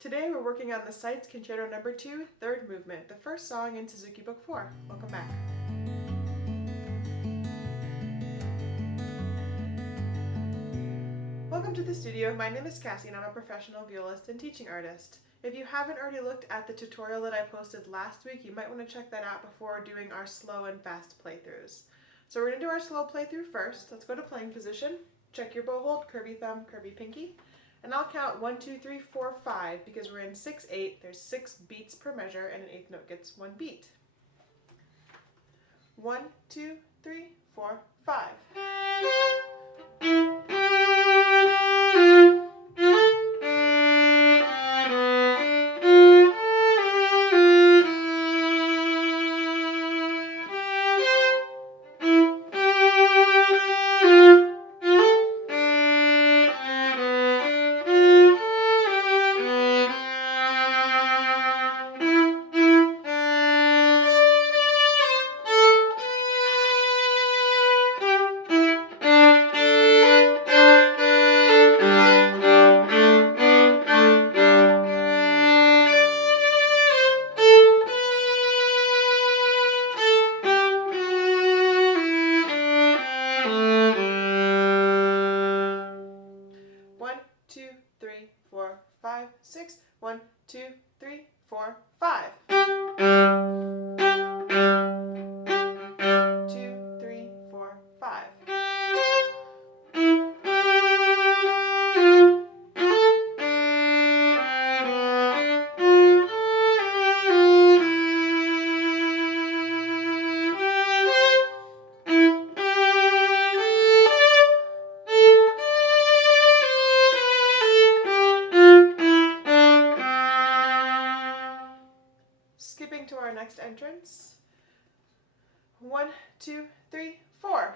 Today we're working on the Seitz Concerto No. 2, third movement, the first song in Suzuki Book 4. Welcome back. Welcome to the studio. My name is Cassie and I'm a professional violist and teaching artist. If you haven't already looked at the tutorial that I posted last week, you might want to check that out before doing our slow and fast playthroughs. So we're going to do our slow playthrough first. Let's go to playing position. Check your bow hold, curvy thumb, curvy pinky. And I'll count 1, 2, 3, 4, 5 because we're in 6/8. There's 6 beats per measure and an eighth note gets 1 beat. 1, 2, 3, 4, 5. Two, three, four, five, 6. 1, 2, 3, 4, 5. 2, 3, 4, 5. Skipping to our next entrance. 1, 2, 3, 4.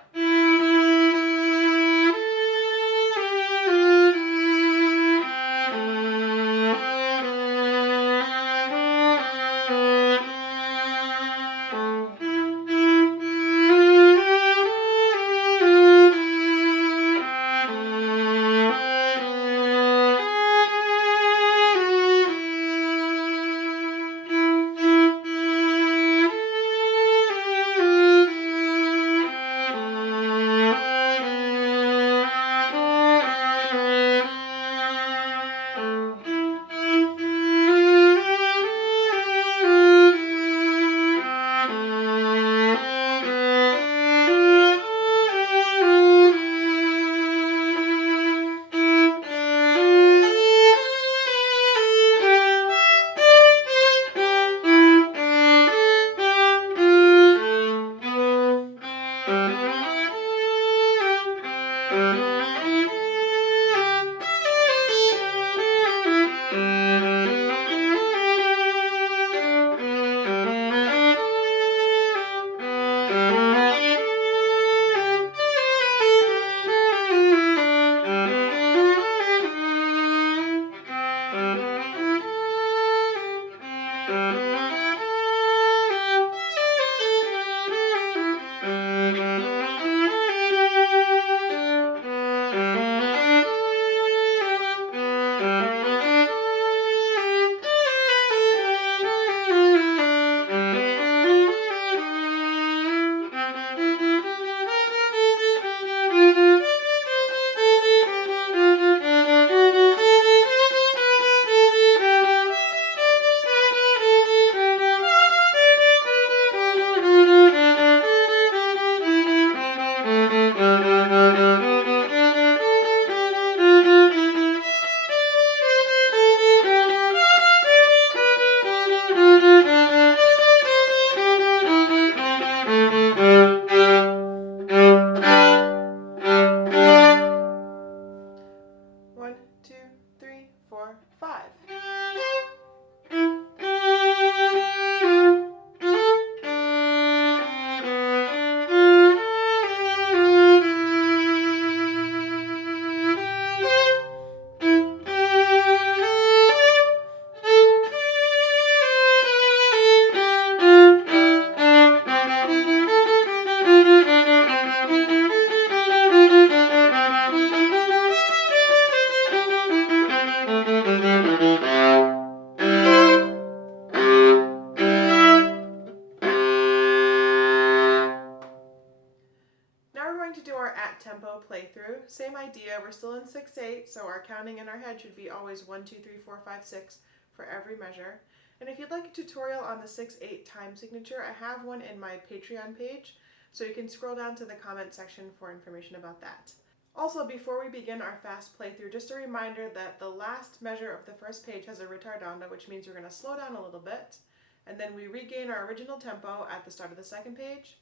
through. Same idea, we're still in 6/8, so our counting in our head should be always 1, 2, 3, 4, 5, 6 for every measure. And if you'd like a tutorial on the 6/8 time signature, I have one in my Patreon page, so you can scroll down to the comment section for information about that. Also, before we begin our fast playthrough, just a reminder that the last measure of the first page has a ritardando, which means we're going to slow down a little bit, and then we regain our original tempo at the start of the second page.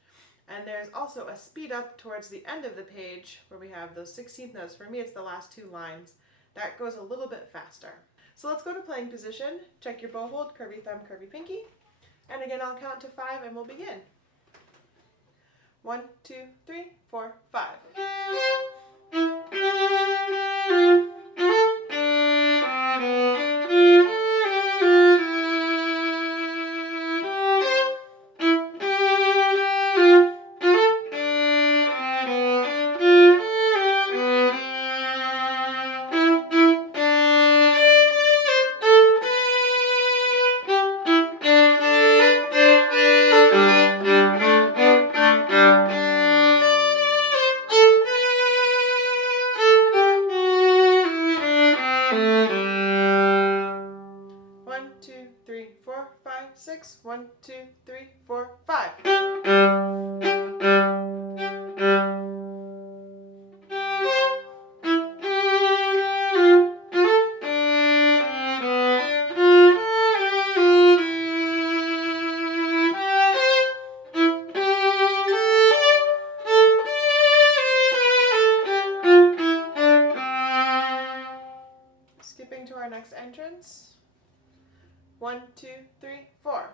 And there's also a speed up towards the end of the page where we have those 16th notes. For me, it's the last 2 lines. That goes a little bit faster. So let's go to playing position. Check your bow hold, curvy thumb, curvy pinky. And again, I'll count to 5 and we'll begin. 1, 2, 3, 4, 5. Six. 1, 2, 3, 4, 5. Skipping to our next entrance. 1, 2, 3, 4.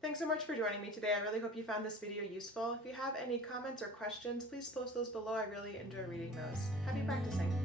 Thanks so much for joining me today. I really hope you found this video useful. If you have any comments or questions, please post those below. I really enjoy reading those. Happy practicing!